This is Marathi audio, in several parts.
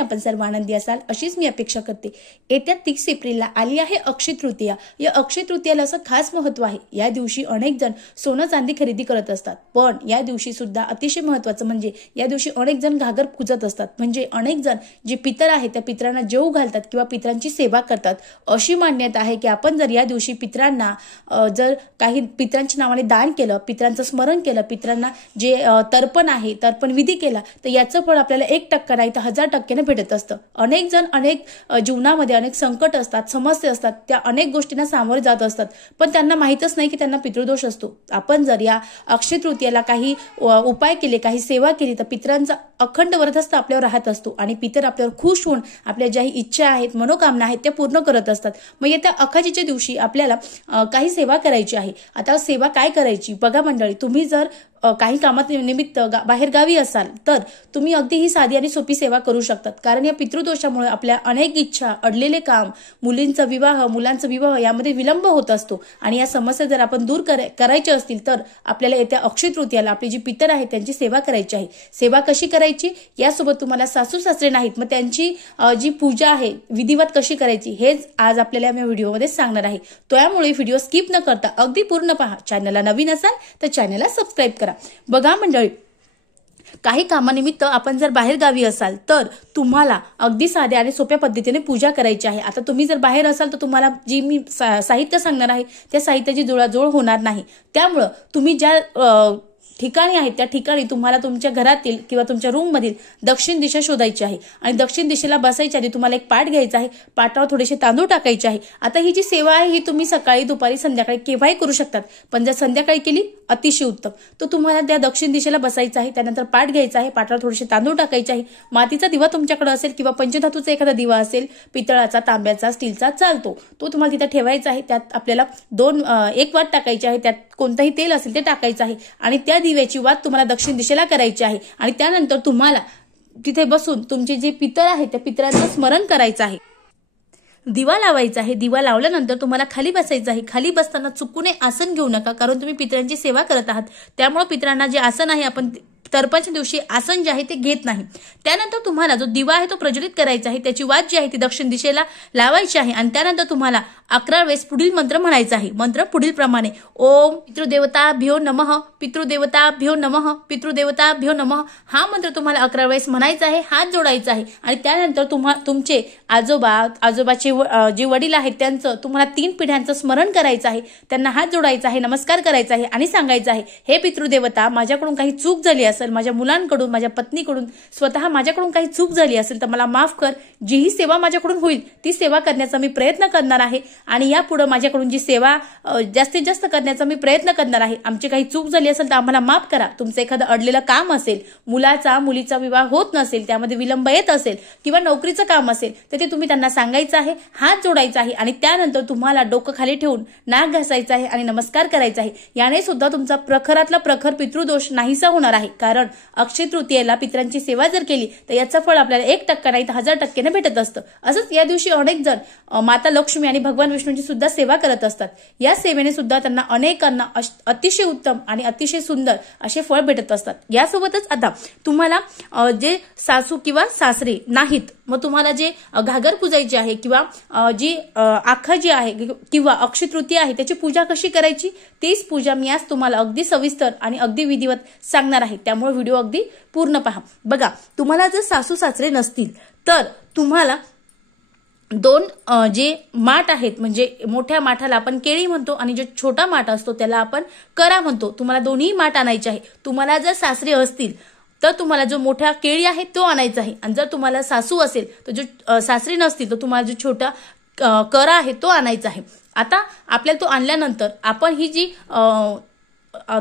आपण सर्व आनंदी असाल अशीच मी अपेक्षा करते। येत्या 30 एप्रिलला आली आहे अक्षय तृतीया। या अक्षय तृतीयाला असं खास महत्व आहे। या दिवशी अनेक जण सोनं चांदी खरेदी करत असतात, पण या दिवशी सुद्धा अतिशय महत्त्वाचं म्हणजे या दिवशी अनेक जण घागर पूजत असतात। म्हणजे अनेक जण जे पितर आहेत त्या पितरांना जेवू घालतात किंवा पितरांची सेवा करतात। अशी मान्यता आहे की आपण जर या दिवशी पितरांना जर काही पितरांच्या नावाने दान केलं, पितरांचं स्मरण केलं, पितरांना जे तर्पण आहे तर्पण विधी केला तर याचं फळ आपल्याला 1% नाही तर 1000% भेटत असतं। अनेक जण अनेक जीवनामध्ये अनेक संकट असतात, समस्या असतात, त्या अनेक गोष्टींना सामोरे जात असतात, पण त्यांना माहीतच नाही की त्यांना पितृदोष असतो। आपण जर या अक्षय तृतीयाला काही उपाय केले, काही सेवा केली तर पितरांचा अखंड वरदहस्त आपल्यावर राहत असतो आणि पितर आपल्यावर खुश होऊन आपल्या ज्या इच्छा आहेत, मनोकामना आहेत त्या पूर्ण करत असतात। मग येत्या अखाजीच्या दिवशी आपल्याला काही सेवा करायची आहे। आता सेवा काय करायची बघा मंडळी, तुम्ही जर काही कामात निमित्त बाहेर गावी असाल तर तुम्ही अगदी ही साधी आणि सोपी सेवा करू शकतात। कारण या पितृदोषामुळे आपल्या अनेक इच्छा, अडलेले काम, मुलींचा विवाह, मुलांचा विवाह यामध्ये विलंब होत असतो आणि या समस्या जर आपण दूर करायच्या असतील तर आपल्याला येत्या अक्षय तृतीयाला आपली जी पितर आहेत त्यांची सेवा करायची आहे। सेवा कशी करायची यासोबत तुम्हाला सासू सासरे नाहीत मग त्यांची जी पूजा आहे विधिवत कशी करायची हेच आज आपल्याला या व्हिडिओमध्ये सांगणार आहे। त्यामुळे व्हिडिओ स्किप न करता अगदी पूर्ण पहा। चॅनलला नवीन असाल तर चॅनलला सबस्क्राइब करा। बघा मंडळी, काही कामानिमित्त आपण जर बाहेर गावी असाल तर तुम्हाला अगदी साध्या आणि सोप्या पद्धतीने पूजा करायची आहे। आता तुम्ही जर बाहेर असाल तर तुम्हाला जी मी साहित्य सांगणार आहे त्या साहित्याची जुळाजुळ होणार नाही। त्यामुळे तुम्ही ज्या ठिकाणी आहेत त्या ठिकाणी तुम्हाला तुमच्या घरातील किंवा तुमच्या रूम मधील दक्षिण दिशा शोधायची आहे आणि दक्षिण दिशेला बसायच्या आधी तुम्हाला एक पाट घ्यायचा आहे, पाटावर थोडेसे तांदूळ टाकायचे आहे। आता ही जी सेवा आहे ही तुम्ही सकाळी, दुपारी, संध्याकाळी केव्हाही करू शकतात, पण जर संध्याकाळी केली अतिशय उत्तम। तो तुम्हाला त्या दक्षिण दिशेला बसायचं आहे, त्यानंतर पाट घ्यायचा आहे, पाटावर थोडेसे तांदूळ टाकायचे आहे, मातीचा दिवा तुमच्याकडे असेल किंवा पंचधातूचा एखादा दिवा असेल, पितळाचा, तांब्याचा, स्टीलचा चालतो, तो तुम्हाला तिथे ठेवायचा आहे। त्यात आपल्याला एक वाट टाकायची आहे, त्यात कोणताही तेल असेल ते टाकायचं आहे आणि त्या दिव्याची वात तुम्हाला दक्षिण दिशेला करायची आहे आणि त्यानंतर तुम्हाला तिथे बसून तुमचे जे पितर आहे त्या पितरांचं स्मरण करायचं आहे, दिवा लावायचा आहे। दिवा लावल्यानंतर तुम्हाला खाली बसायचं आहे। खाली बसताना चुकून आसन घेऊ नका, कारण तुम्ही पितरांची सेवा करत आहात। त्यामुळे पितरांना जे आसन आहे आपण तर्पणच्या दिवशी आसन जे आहे ते घेत नाही। त्यानंतर तुम्हाला जो दिवा आहे तो प्रज्वलित करायचा आहे, त्याची वात जी आहे ती दक्षिण दिशेला लावायची आहे आणि त्यानंतर तुम्हाला 11 वेळेस पुढील मंत्र म्हणायचा आहे। मंत्र पुढील प्रमाणे: ओम पितृदेवताभ्यो नमः, पितृदेवताभ्यो नमः, पितृदेवताभ्यो नमः। हा मंत्र तुम्हाला 11 वेळेस म्हणायचा आहे, हात जोडायचा आहे आणि त्यानंतर तुमचे आजोबाचे जे वडील आहेत त्यांचं तुम्हाला 3 पिढ्यांचं स्मरण करायचं आहे, त्यांना हात जोडायचा आहे, नमस्कार करायचा आहे आणि सांगायचं आहे: हे पितृदेवता, माझ्याकडून काही चूक झाली असेल, माझ्या मुलांकडून, माझ्या पत्नीकडून, स्वतः माझ्याकडून काही चूक झाली असेल तर मला माफ कर। जी ही सेवा माझ्याकडून होईल ती सेवा करण्याचा मी प्रयत्न करणार आहे आणि यापुढे माझ्याकडून जी सेवा जास्तीत जास्त करण्याचा मी प्रयत्न करणार आहे। आमची काही चूक झाली असेल तर आम्हाला माफ करा। तुमचं एखादं अडलेलं काम असेल, मुलीचा विवाह होत नसेल, त्यामध्ये विलंब येत असेल किंवा नोकरीचं काम असेल तर ते तुम्ही त्यांना सांगायचं आहे, हात जोडायचा आहे आणि त्यानंतर तुम्हाला डोकं खाली ठेवून नाक घासायचं आहे आणि नमस्कार करायचा आहे। याने सुद्धा तुमचा प्रखरातला प्रखर पितृदोष नाहीसा होणार आहे। कारण अक्षय तृतीयेला पितरांची सेवा जर केली तर याचं फळ आपल्याला 1% नाही तर 1000% भेटत असतं। असंच या दिवशी अनेक जण माता लक्ष्मी आणि भगवान विष्णूंची सुद्धा सेवा करत असतात। या सेवेने सुद्धा त्यांना अनेकांना अतिशय उत्तम आणि अतिशय सुंदर असे फळ भेटत असतात। यासोबतच आता तुम्हाला जे सासू किंवा सासरे नाहीत मग तुम्हाला जे घागर पूजायची आहे किंवा जी आखाजी आहे किंवा अक्षय तृतीया आहे त्याची पूजा कशी करायची तीच पूजा मी आज तुम्हाला अगदी सविस्तर आणि अगदी विधिवत सांगणार आहे। त्यामुळे व्हिडिओ अगदी पूर्ण पहा। बघा, तुम्हाला जर सासू सासरे नसतील तर तुम्हाला 2 जे माठ आहेत, म्हणजे मोठ्या माठाला आपण केळी म्हणतो आणि जो छोटा माठ असतो त्याला आपण करा म्हणतो, तुम्हाला दोन्ही माठ आणायचे आहे। तुम्हाला जर सासरे असतील तर तुम्हाला जो मोठा केळी आहे तो आणायचा आहे आणि जर तुम्हाला सासू असेल तर जो सासरी नसतील तर तुम्हाला जो छोटा करा आहे तो आणायचा आहे। आता आपल्याला तो आणल्यानंतर आपण ही जी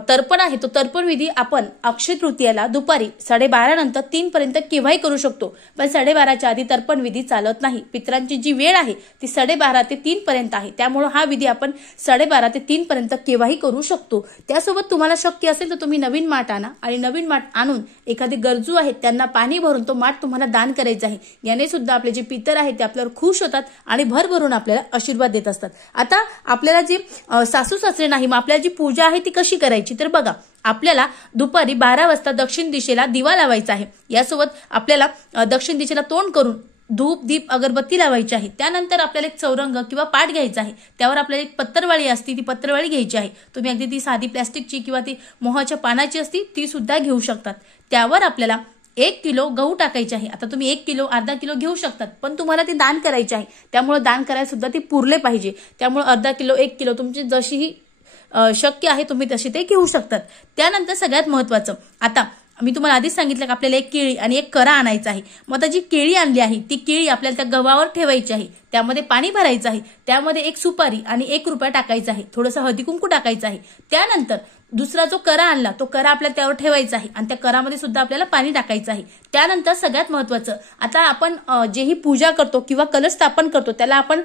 तर्पण आहे तो तर्पण विधी आपण अक्षय तृतीयाला दुपारी 12:30 नंतर 3 पर्यंत केव्हाही करू शकतो, पण 12:30च्या आधी तर्पण विधी चालत नाही। पितरांची जी वेळ आहे ती 12:30 ते 3 पर्यंत आहे, त्यामुळे हा विधी आपण 12:30 ते 3 पर्यंत केव्हाही करू शकतो। त्यासोबत तुम्हाला शक्य असेल तर तुम्ही नवीन माठ आणा आणि नवीन माठ आणून एखादे गरजू आहेत त्यांना पाणी भरून तो माठ तुम्हाला दान करायचा आहे। याने सुद्धा आपले जे पितर आहेत ते आपल्यावर खुश होतात आणि भरभरून आपल्याला आशीर्वाद देत असतात। आता आपल्याला जे सासू सासरे नाही मग आपल्याला जी पूजा आहे ती कशी करायची तर बघा, आपल्याला दुपारी 12 वाजता दक्षिण दिशेला दिवा लावायचा आहे. यासोबत आपल्याला दक्षिण दिशेला तोंड करून धूप दीप अगरबत्ती लावायची आहे. त्यानंतर आपल्याला एक चौरंग किंवा पाट घ्यायचा आहे. त्यावर आपल्याला एक पत्तरवाळी असते, ती पत्तरवाळी घ्यायची आहे. तुम्ही अगदी ती साधी प्लॅस्टिकची किंवा ती मोहाच्या पानाची असती ती सुद्धा घेऊ शकतात. त्यावर आपल्याला 1 किलो गहू टाकायचे आहे. आता तुम्ही 1 किलो अर्धा किलो घेऊ शकतात, पण तुम्हाला ते दान करायचे आहे. त्यामुळे दान करायला सुद्धा ते पुरले पाहिजे. त्यामुळे अर्धा किलो 1 किलो तुमची जशीही शक्य आहे तुम्ही तसे ते घेऊ शकतात. त्यानंतर सगळ्यात महत्वाचं, आता मी तुम्हाला आधीच सांगितलं की आपल्याला एक केळी आणि एक करा आणायचा आहे. मग आता जी केळी आणली आहे ती केळी आपल्याला त्या गव्हावर ठेवायची आहे. त्यामध्ये पाणी भरायचं आहे. त्यामध्ये 1 सुपारी आणि 1 रुपया टाकायचा आहे. थोडंसं हळदी कुंकू टाकायचं आहे. त्यानंतर दुसरा जो करा आणला तो करा आपल्याला त्यावर ठेवायचा आहे आणि त्या करामध्ये सुद्धा आपल्याला पाणी टाकायचं आहे. त्यानंतर सगळ्यात महत्वाचं, आता आपण जे ही पूजा करतो किंवा कलश स्थापन करतो त्याला आपण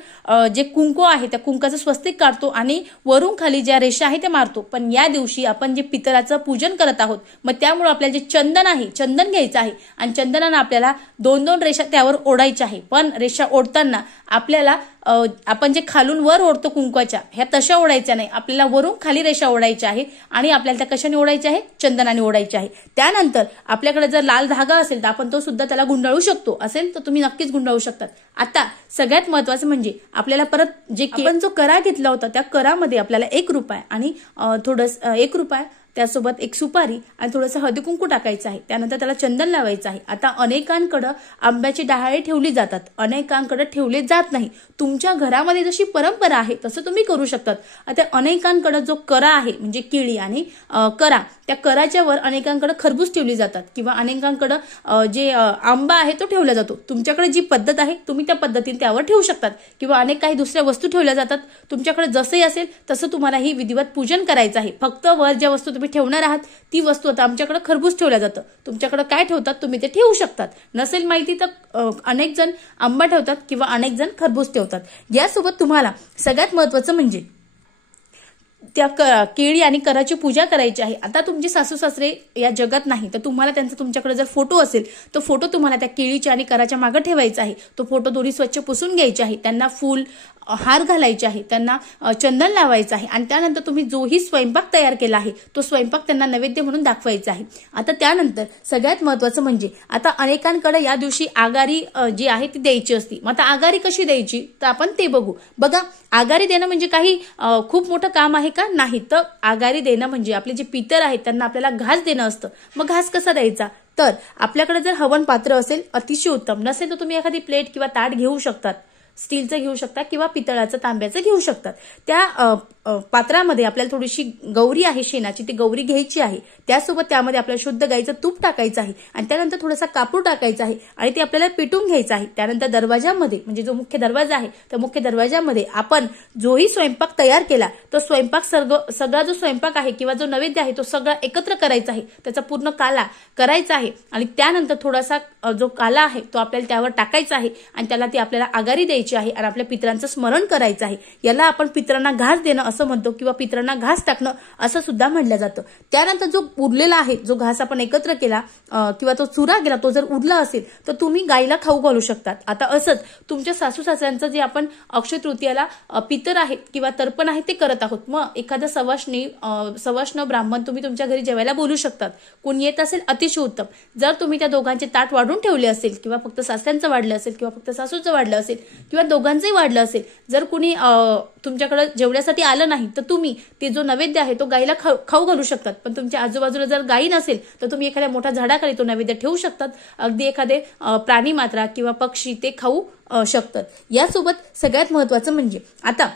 जे कुंकू आहे त्या कुंकाचं स्वस्तिक काढतो आणि वरून खाली ज्या रेषा आहे त्या मारतो. पण या दिवशी आपण जे पितराचं पूजन करत आहोत, मग त्यामुळे आपल्याला जे चंदन आहे चंदन घ्यायचं आहे आणि चंदनानं आपल्याला 2-2 रेषा त्यावर ओढायच्या आहे. पण रेषा ओढताना आपल्याला आपण जे खालून वर ओढतो कुंकवाच्या ह्या तशा ओढायच्या नाही, आपल्याला वरून खाली रेषा ओढायच्या आहे आणि आपल्याला त्या कशाने ओढायच्या आहे, चंदनाने ओढायच्या आहे. त्यानंतर आपल्याकडे जर लाल धागा असेल तर आपण तो सुद्धा त्याला गुंडाळू शकतो, असेल तर तुम्ही नक्कीच गुंडाळू शकतात. आता सगळ्यात महत्वाचं म्हणजे आपल्याला परत जे आपण जो करा घेतला होता त्या करामध्ये आपल्याला 1 रुपया आणि थोडस 1 रुपया त्यासोबत 1 सुपारी आणि थोडंसं हळदी कुंकू टाकायचं आहे. त्यानंतर त्याला चंदन लावायचं आहे. आता अनेकांकडे आंब्याची डहाळे ठेवली जातात, अनेकांकडे ठेवले जात नाही. तुमच्या घरामध्ये जशी परंपरा आहे तसं तुम्ही करू शकतात. आता अनेकांकडे जो करा आहे म्हणजे केळी आणि करा, त्या कराच्या वर अनेकांकडे खरबूज ठेवली जातात किंवा अनेकांकडे जे आंबा आहे तो ठेवला जातो. तुमच्याकडे जी पद्धत आहे तुम्ही त्या पद्धतीने त्यावर ठेवू शकतात किंवा अनेक काही दुसऱ्या वस्तू ठेवल्या जातात. तुमच्याकडे जसंही असेल तसं तुम्हाला ही विधिवत पूजन करायचं आहे. फक्त वर ज्या वस्तू तुम्ही ठेवणार आहात ती वस्तू, आता आमच्याकडे खरबूज ठेवलं जातं, तुमच्याकडे काय ठेवतात तुम्ही ते ठेवू शकतात. नसेल माहिती तर अनेक जण आंबा ठेवतात किंवा अनेक जण खरबूज ठेवतात. यासोबत तुम्हाला सगळ्यात महत्वाचं म्हणजे त्या केळी आणि कराची पूजा करायची आहे. आता तुमचे सासू सासरे या जगात नाही तर तुम्हाला त्यांचा तुमच्याकडे जर फोटो असेल तो फोटो तुम्हाला त्या केळीच्या आणि कराच्या मागे ठेवायचा आहे. तो फोटो दोन्ही स्वच्छ पुसून घ्यायचे आहे, त्यांना फूल हार घालायचे आहे, त्यांना चंदन लावायचं आहे आणि त्यानंतर तुम्ही जोही स्वयंपाक तयार केला आहे तो स्वयंपाक त्यांना नैवेद्य म्हणून दाखवायचा आहे. आता त्यानंतर सगळ्यात महत्वाचं म्हणजे आता अनेकांकडे या दिवशी आगारी जी आहे ती द्यायची असती. मग आता आगारी कशी द्यायची तर आपण ते बघू. बघा, आगारी देणं म्हणजे काही खूप मोठं काम आहे का? नाही. तर आगारी देणं म्हणजे आपले जे पितर आहेत त्यांना आपल्याला घास देणं असतं. मग घास कसा द्यायचा तर आपल्याकडे जर हवन पात्र असेल अतिशय उत्तम, नसेल तर तुम्ही एखादी प्लेट किंवा ताट घेऊ शकतात. स्टीलचं घेऊ शकता किंवा पितळाचं तांब्याचं घेऊ शकतात. त्या पात्रामध्ये आपल्याला थोडीशी गौरी आहे शेणाची, ती गौरी घ्यायची आहे. त्यासोबत त्यामध्ये आपल्याला शुद्ध गाईचं तूप टाकायचं आहे आणि त्यानंतर थोडासा कापूर टाकायचा आहे आणि ते आपल्याला पेटून घ्यायचं आहे. त्यानंतर दरवाजामध्ये म्हणजे जो मुख्य दरवाजा आहे त्या मुख्य दरवाजामध्ये आपण जोही स्वयंपाक तयार केला तो स्वयंपाक सगळा जो स्वयंपाक आहे किंवा जो नैवेद्य आहे तो सगळा एकत्र करायचा आहे. त्याचा पूर्ण काला करायचा आहे आणि त्यानंतर थोडासा जो काला आहे तो आपल्याला त्यावर टाकायचा आहे आणि त्याला ती आपल्याला आगारी द्यायची आहे आणि आपल्या पितरांचं स्मरण करायचं आहे. याला आपण पितरांना घास देणं असं म्हणतो किंवा पितरांना घास टाकणं असं सुद्धा म्हटलं जातं. त्यानंतर जो उरलेला आहे जो घास आपण एकत्र केला किंवा तो चुरा केला तो जर उरला असेल तर तुम्ही गायीला खाऊ घालू शकतात. आता असंच तुमच्या सासू सासऱ्यांचं जे आपण अक्षय तृतीयाला पितर आहेत किंवा तर्पण आहे ते करत आहोत, मग एखादा सवाष्ण ब्राह्मण तुम्ही तुमच्या घरी जेवायला बोलू शकतात. कोणी येत असेल अतिशय उत्तम. जर तुम्ही त्या दोघांचे ताट वाढून ठेवले असेल किंवा फक्त सासऱ्यांचं वाढलं असेल किंवा फक्त सासूचं वाढलं असेल किंवा दोघांचंही वाढलं असेल, जर कुणी तुमच्याकडे जेवण्यासाठी आलं नाही तर तुम्ही ते जो नैवेद्य आहे तो गायीला खाऊ घालू शकतात. पण तुमच्या आजूबाजूला जर गायी नसेल तर तुम्ही एखाद्या मोठ्या झाडाखाली तो नैवेद्य ठेवू शकतात. अगदी एखादे प्राणी मात्रा किंवा पक्षी ते खाऊ शकतात. यासोबत सगळ्यात महत्वाचं म्हणजे आता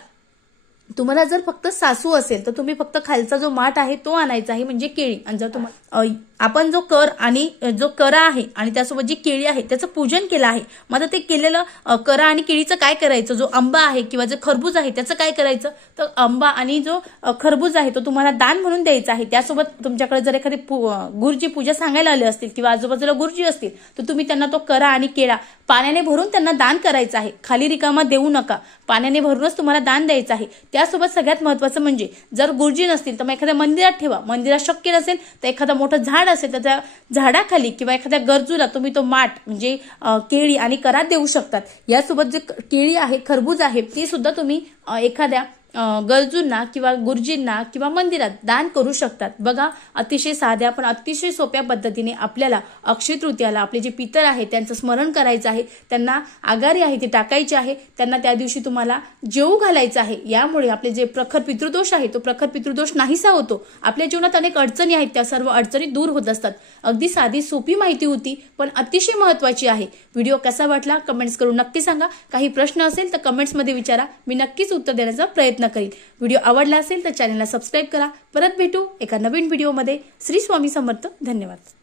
तुम्हाला जर फक्त सासू असेल तर तुम्ही फक्त खालचा जो माठ आहे तो आणायचा आहे म्हणजे केळी. आणि जर तुम्हाला आपण जो कर आणि जो करा आहे आणि त्यासोबत जी केळी आहे त्याचं पूजन केलं आहे, मग ते केलेलं करा आणि केळीचं काय करायचं, जो आंबा आहे किंवा जो खरबूज आहे त्याचं काय करायचं तर आंबा आणि जो खरबूज आहे तो तुम्हाला दान म्हणून द्यायचा आहे. त्यासोबत तुमच्याकडे जर एखादी गुरुजी पूजा सांगायला आले असतील किंवा आजूबाजूला गुरुजी असतील तर तुम्ही त्यांना तो करा आणि केळा पाण्याने भरून त्यांना दान करायचं आहे. खाली रिकामा देऊ नका, पाण्याने भरूनच तुम्हाला दान द्यायचं आहे. त्यासोबत सगळ्यात महत्वाचं म्हणजे जर गुरुजी नसतील तर मग एखाद्या मंदिरात ठेवा. मंदिरात शक्य नसेल तर एखादं मोठं झाड असेल तर त्या झाडाखाली किंवा एखाद्या गरजूला तुम्ही तो माठ म्हणजे केळी आणि करा देऊ शकतात. यासोबत जे केळी आहे खरबूज आहे ती सुद्धा तुम्ही एखाद्या गरजूंना किंवा गुरुजींना किंवा मंदिरात दान करू शकतात। बघा, अतिशय साध्या पण अतिशय सोप्या पद्धतीने आपल्याला अक्षय तृतीयाला आपले जे पितर आहेत त्यांचं स्मरण करायचं आहे, त्यांना आगारी आहे ती टाकायची आहे, त्यांना त्या दिवशी तुम्हाला जेवू घालायचं आहे। यामुळे आपले जे प्रखर पितृदोष आहे तो प्रखर पितृदोष नाहीसा होतो। आपल्या जीवनात अनेक अडचणी आहेत, त्या सर्व अडचणी दूर होत असतात। अगदी साधी सोपी माहिती होती पण अतिशय महत्त्वाची आहे। व्हिडिओ कसा वाटला कमेंट्स करून नक्की सांगा। काही प्रश्न असेल तर कमेंट्समध्ये विचारा, मी नक्कीच उत्तर देण्याचा प्रयत्न करेन। व्हिडिओ आवडला असेल तर चॅनलला सबस्क्राइब करा। परत भेटू एका नवीन व्हिडिओमध्ये। श्री स्वामी समर्थ। धन्यवाद।